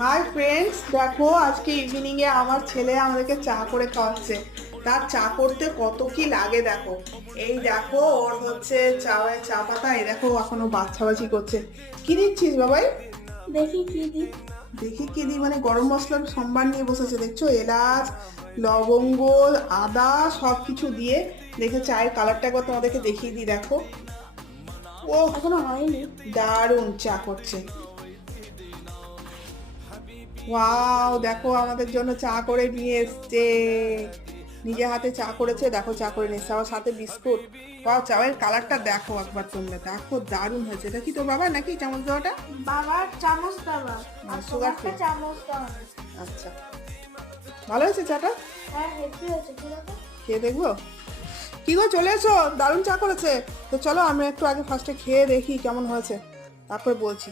Hi friends, দেখো আজকে evening এ আমার ছেলে আমাদেরকে চা করে খাওয়াচ্ছে। তার চা করতে কত কি লাগে দেখো। এই দেখো ওর হচ্ছে চা পাতা, এই দেখো এখনো বাছাবাছি করছে। কি দিচ্ছিস বাবাই? দেখি কি দিই। দেখি কি দিই মানে গরম মশলার সম্বার নিয়ে বসেছে, দেখছো? এলাচ, লবঙ্গ, আদা সব কিছু দিয়ে। দেখে চায়ের কালারটা একবার তোমাদেরকে দেখিয়ে দিই, দেখো। ও, এখনো হয়নি। দারুণ চা করছে। ওয়াও, দেখো আমাদের জন্য চা করে নিয়ে এসছে। নিজে হাতে চা করেছে, দেখো চা করে নিয়ে এসছে, আবার সাথে বিস্কুট। ওয়াও, চায়ের কালারটা দেখো একবার, তোমরা দেখো দারুণ হয়েছে। এটা কি তোর বাবা নাকি চামচ দেওয়াটা? বাবার চামচ দেওয়া আর সুগার তোমারটা ফ্রি। চামচ দেওয়া। আচ্ছা, ভালো হয়েছে চাটা? হ্যাঁ, হেভি হয়েছে। কিরকম? খেয়ে দেখবো। কি গো, চলে এসো, দারুণ চা করেছে। তো চলো আমি একটু আগে ফার্স্টে খেয়ে দেখি কেমন হয়েছে, তারপর বলছি।